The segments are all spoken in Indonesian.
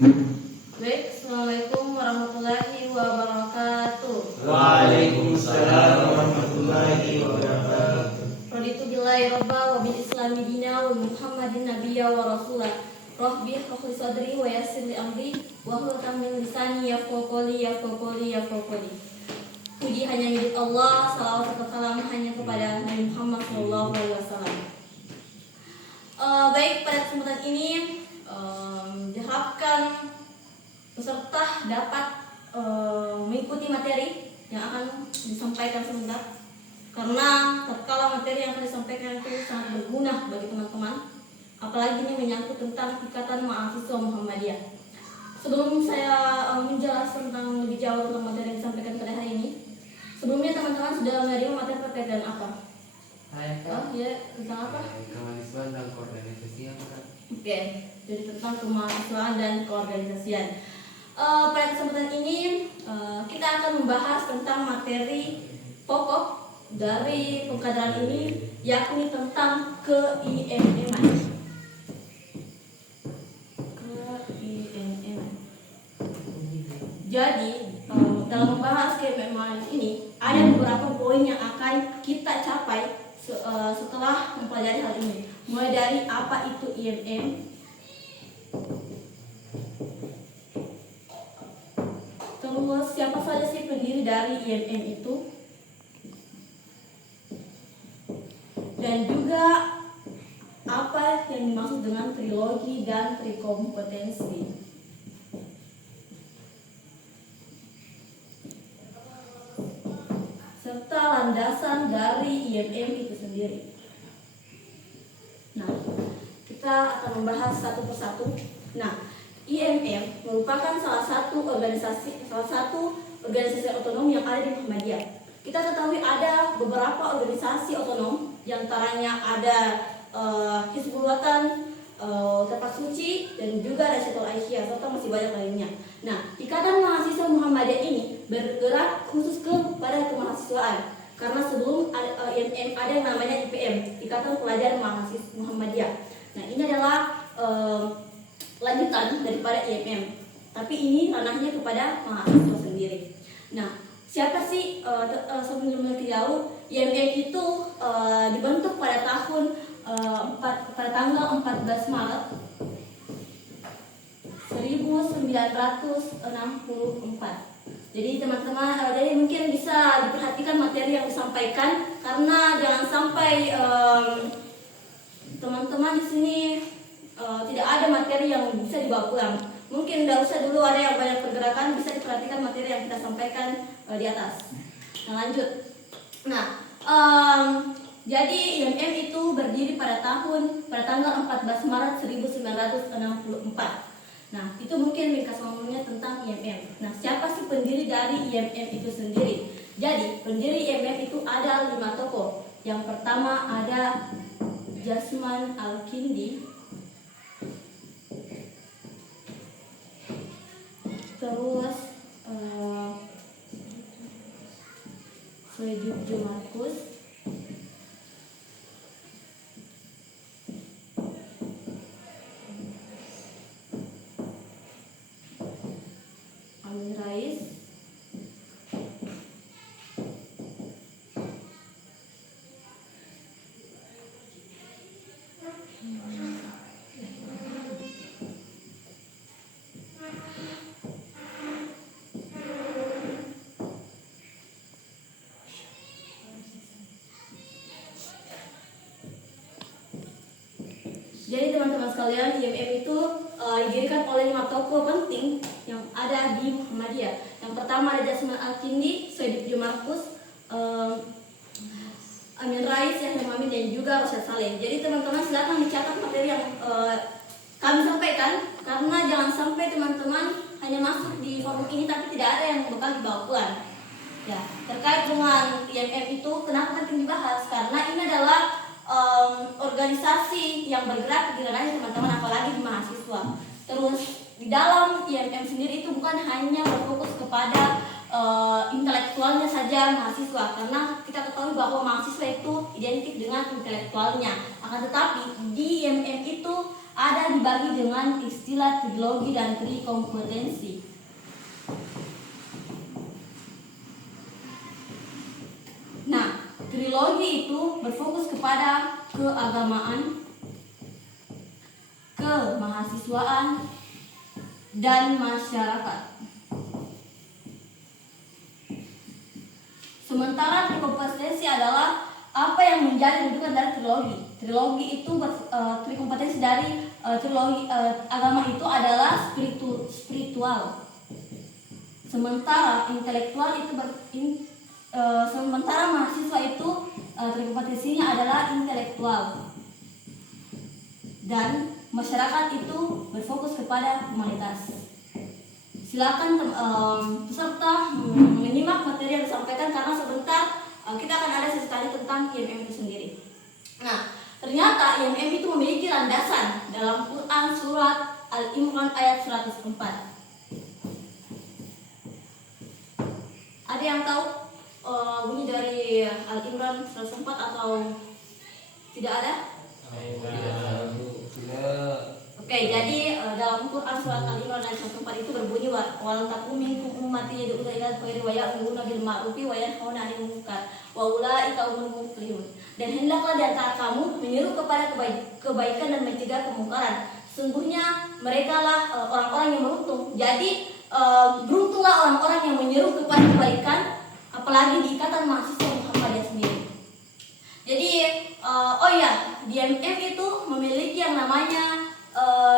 Baik, Assalamualaikum warahmatullahi wabarakatuh. Waalaikumsalam warahmatullahi wabarakatuh. Raditu billahi robba wa bil islami dina wa Muhammadin nabiyya wa rasulah. Rabbi hrah sadri wa yassir li amri wahlul 'uqdatam min lisani yafqahu qawli. Puji hanya milik Allah, salawat dan salam hanya kepada Nabi Muhammad SAW. Baik, pada kesempatan ini diharapkan peserta dapat mengikuti materi yang akan disampaikan sebentar, karena tatkala materi yang akan disampaikan itu sangat berguna bagi teman-teman, apalagi ini menyangkut tentang Ikatan Mahasiswa Muhammadiyah. Sebelum saya menjelaskan tentang lebih jauh tentang materi yang disampaikan pada hari ini, sebelumnya teman-teman sudah menerima materi terkait dengan apa? Ya, tentang apa? Kemahasiswaan dan keorganisasian, Kak. Oke, jadi tentang kemahasiswaan dan keorganisasian. Pada kesempatan ini kita akan membahas tentang materi pokok dari pengkaderan ini, yakni tentang ke-IMM-an. Jadi dalam membahas ke-IMM-an ini ada beberapa poin yang akan kita capai setelah mempelajari hal ini. Mulai dari apa itu IMM, terus siapa saja sih pendiri dari IMM itu, dan juga apa yang dimaksud dengan trilogi dan trikompetensi. Serta landasan dari IMM itu sendiri. Nah, kita akan membahas satu persatu. Nah, IMM merupakan salah satu organisasi otonom yang ada di Muhammadiyah. Kita ketahui ada beberapa organisasi otonom, diantaranya ada Hizbul Watan, Tapak Suci, dan juga Rasyatul Aisyah, serta masih banyak lainnya. Nah, Ikatan Mahasiswa Muhammadiyah ini bergerak khusus kepada kemahasiswaan, karena sebelum IMM ada yang namanya IPM, Ikatan Pelajar Mahasiswa Muhammadiyah. Nah, ini adalah lanjutan daripada IMM, tapi ini ranahnya kepada mahasiswa sendiri. Nah, siapa sih sebelum lebih jauh, IMM itu dibentuk pada pada tanggal 14 Maret 1964. Jadi teman-teman, jadi mungkin bisa diperhatikan materi yang disampaikan, karena jangan sampai teman-teman di sini tidak ada materi yang bisa dibawa pulang. Mungkin tidak usah dulu ada yang banyak pergerakan, bisa diperhatikan materi yang kita sampaikan di atas. Nah, lanjut. Nah, jadi IMM itu berdiri pada tanggal 14 Maret 1964. Nah, itu mungkin ringkas ngomongnya tentang IMM. Nah, siapa sih pendiri dari IMM itu sendiri? Jadi, pendiri IMM itu ada 5 tokoh. Yang pertama ada Jasman Al-Kindi, terus Soejub Jumarkus, Amin Rais, Jadi teman-teman sekalian, IMM itu didirikan oleh 5 tokoh penting yang ada di Muhammadiyah. Yang pertama ada Jasman Al-Kindi, Soejub Jumarkus, Amin Rais, Yahya Mamin, dan juga Rosyad Saleh. Jadi teman-teman silakan dicatat materi yang kami sampaikan, karena jangan sampai teman-teman hanya masuk di forum ini tapi tidak ada yang bakal dibawa pulang. Ya, terkait dengan IMM itu kenapa penting dibahas? Karena ini adalah organisasi yang bergerak di ranahnya teman-teman, apalagi di mahasiswa. Terus di dalam IMM sendiri itu bukan hanya berfokus kepada intelektualnya saja mahasiswa, karena kita ketahui bahwa mahasiswa itu identik dengan intelektualnya. Akan tetapi di IMM itu ada dibagi dengan istilah trilogi dan trikompetensi. Nah, trilogi itu berfokus kepada keagamaan, kemahasiswaan, dan masyarakat. Sementara trikompetensi adalah apa yang menjadi rujukan dari trilogi. Trilogi itu trikompetensi dari trilogi agama itu adalah spiritual. Sementara intelektual itu sementara mahasiswa itu trikompetensinya adalah intelektual. Dan masyarakat itu berfokus kepada humanitas. Silakan peserta menyimak materi yang disampaikan karena sebentar kita akan ada sesi tanya tentang IMM itu sendiri. Nah, ternyata IMM itu memiliki landasan dalam Quran surat Al-Imran ayat 104. Ada yang tahu bunyi dari Al-Imran 104 atau tidak ada? Oke, jadi dalam Quran surat Al-Imran ayat 104 itu berbunyi walau takum minkum ummati yad'una ila al-khairi wa ya'muruna bil ma'rufi wa yanhauna 'anil munkar wa ulaika humul muflihun. Dan hendaklah di antara kamu menyeru kepada kebaikan dan mencegah kemungkaran. Sesungguhnya merekalah orang-orang yang beruntung. Jadi beruntunglah orang-orang yang menyeru kepada kebaikan, apalagi di ikatan mahasiswa Muhammadiyah sendiri. Jadi di IMM itu memiliki yang namanya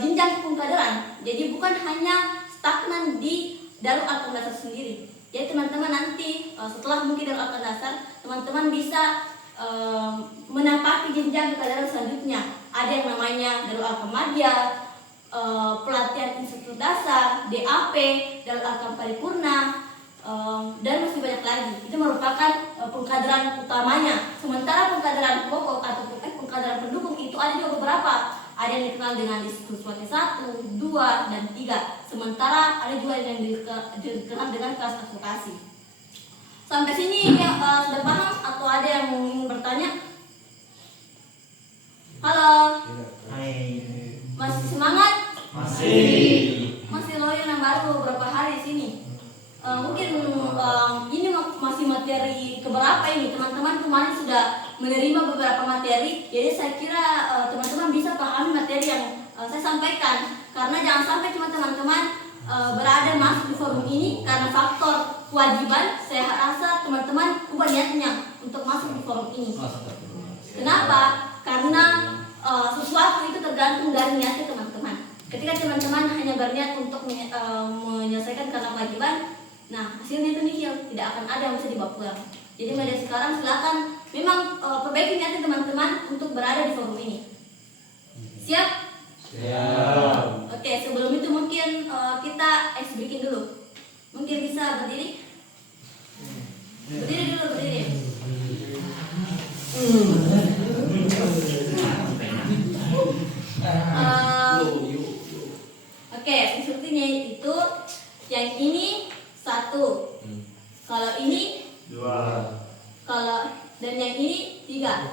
jenjang pengkaderan. Jadi bukan hanya stagnan di Darul Arqam Dasar sendiri. Jadi teman-teman nanti setelah mungkin Darul Arqam Dasar, teman-teman bisa menapaki jenjang pengkaderan selanjutnya. Ada yang namanya Darul Arqam Madya, pelatihan institut dasar, DAP, Darul Arqam Paripurna, dan masih banyak lagi. Itu merupakan pengkaderan utamanya. Sementara pengkaderan pokok atau pengkaderan pendukung itu ada juga beberapa. Ada yang dikenal dengan Institut Swati 1, 2, dan 3. Sementara ada juga yang dikenal dengan kelas advokasi. Sampai sini ya, sudah paham atau ada yang ingin bertanya? Halo? Masih semangat? Masih loyal yang baru beberapa hari sini. Mungkin ini masih materi keberapa ini? Teman-teman kemarin sudah menerima beberapa materi, jadi saya kira teman-teman bisa pahami materi yang saya sampaikan. Karena jangan sampai cuma teman-teman berada masuk di forum ini karena faktor kewajiban. Saya rasa teman-teman ubah niatnya untuk masuk di forum ini. Kenapa? Karena sesuatu itu tergantung dari niatnya teman-teman. Ketika teman-teman hanya berniat untuk menyelesaikan karena kewajiban, nah hasilnya itu nihil, tidak akan ada yang bisa dibawa pulang. Jadi mulai sekarang silakan memang perbaiki niatnya teman-teman untuk berada di forum ini. Siap? Siap. Oke, sebelum itu mungkin kita ice breaking dulu. Mungkin bisa berdiri? Berdiri dulu, berdiri. Oke, instruksinya itu yang ini 1, kalau ini 2, kalau dan yang ini 3.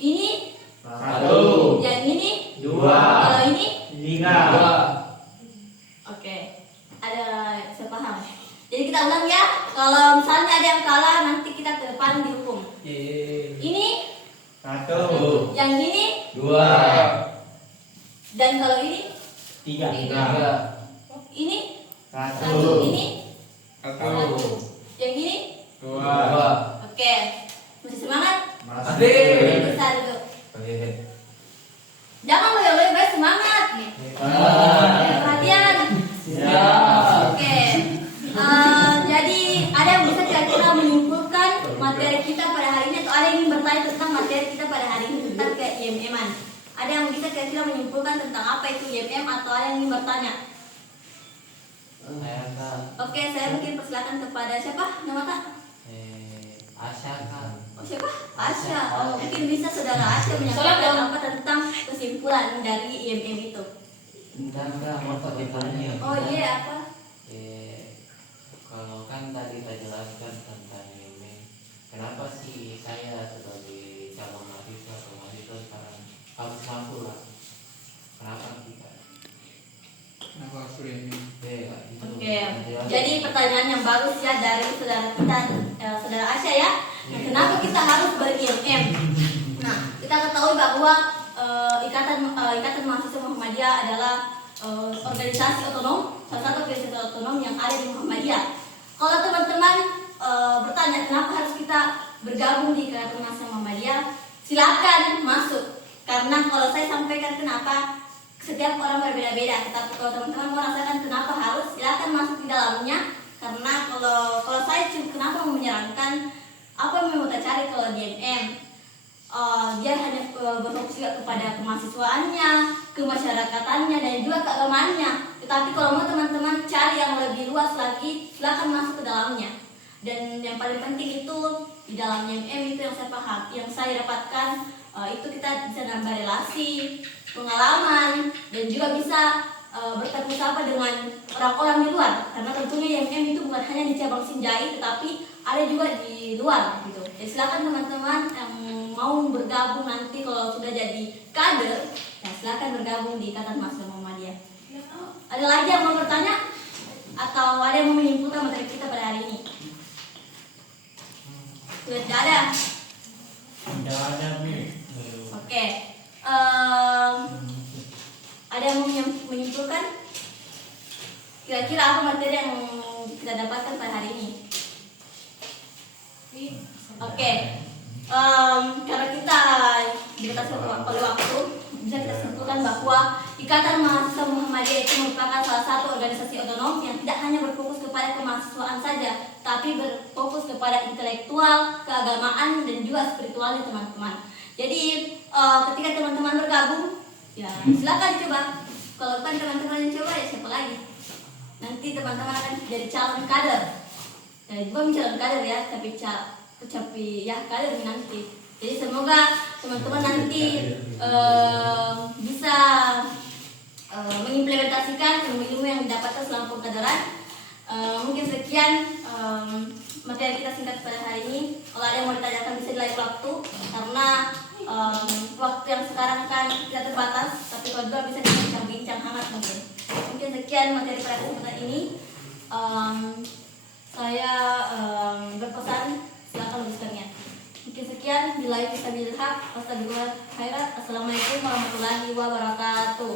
Ini 1, yang ini 2, kalau ini 3. Oke, ada saya paham. Jadi kita ulang ya. Kalau misalnya ada yang kalah nanti kita ke depan dihukum. Ini 1, yang ini 2, dan kalau ini 3. ini 1, ini 1, yang ini 2. oke. Masih semangat? Masih. Bisa dulu. Jangan loyo-loyo, guys, semangat. Perhatian. Siap. Oke. Jadi ada yang bisa kira-kira menyimpulkan materi kita pada hari ini atau ada yang ingin bertanya tentang materi kita pada hari ini tentang ke IMM-an? Ada yang bisa kira-kira menyimpulkan tentang apa itu IMM atau ada yang ingin bertanya? Oke, saya mungkin persilakan kepada siapa? Nama tak? Asya kan. Oh, siapa? Asya. Oh, mungkin bisa saudara Asya menyampaikan apa tentang kesimpulan dari IMM itu? Enggak, mau pertanyaannya. Oh iya, apa? Kalau kan tadi kita jelaskan tentang ini, kenapa sih saya sebagai calon mahasiswa atau mahasiswa sekarang harus mampu lah Oke, jadi pertanyaan yang bagus ya dari saudara kita, saudara Asya ya. Nah, kenapa kita harus ber-IMM? Nah, kita ketahui bahwa Ikatan Mahasiswa Muhammadiyah adalah organisasi otonom, salah satu organisasi otonom yang ada di Muhammadiyah. Kalau teman-teman bertanya kenapa harus kita bergabung di Ikatan Mahasiswa Muhammadiyah, silakan masuk. Karena kalau saya sampaikan kenapa, setiap orang berbeda-beda. Tetapi kalau teman-teman merasakan kenapa harus, silakan masuk di dalamnya. Karena kalau saya kenapa mau menyarankan apa yang mau kita cari kalau di MM, dia hanya berfokus juga kepada kemahasiswaannya, kemasyarakatannya, dan juga keagamaannya. Tetapi kalau mau teman-teman cari yang lebih luas lagi, silakan masuk ke dalamnya. Dan yang paling penting itu di dalam MM itu yang saya paham, yang saya dapatkan itu kita bisa nambah relasi, pengalaman, dan juga bisa bertemu sapa dengan orang-orang di luar. Karena tentunya MM itu bukan hanya di cabang Sinjai, tetapi ada juga di luar gitu. Jadi silakan teman-teman yang mau bergabung nanti kalau sudah jadi kader, ya silakan bergabung di Ikatan Mahasiswa Muhammadiyah. Ada lagi yang mau bertanya atau ada yang mau menyimpulkan materi kita pada hari ini? Sudah tidak ada? Tidak ada, Mi. Oke. Ada yang mau menyimpulkan? Kira-kira apa materi yang kita dapatkan pada hari ini? Oke. Karena kita dibatasi oleh waktu, bisa kita simpulkan bahwa Ikatan Mahasiswa Muhammadiyah itu merupakan salah satu organisasi otonom yang tidak hanya berfokus kepada kemahasiswaan saja, tapi berfokus kepada intelektual, keagamaan, dan juga spiritualnya teman-teman. Jadi ketika teman-teman bergabung, ya silakan coba. Kalau bukan teman-teman yang coba, ya siapa lagi? Nanti teman-teman akan jadi calon kader. Ya, bukan calon kader ya, tapi ya kader nanti. Jadi semoga teman-teman nanti bisa mengimplementasikan ilmu-ilmu yang didapatkan selama pengkaderan. Mungkin sekian materi kita singkat pada hari ini. Kalau ada yang mau ditanyakan bisa di lain waktu, karena waktu yang sekarang kan tidak terbatas, tapi kalau juga bisa kita bincang-bincang hangat mungkin. Mungkin sekian materi pada kesempatan ini. Saya berpesan silakan menuliskannya. Mungkin sekian, bila kita bilhaq, wassalamualaikum warahmatullahi wabarakatuh.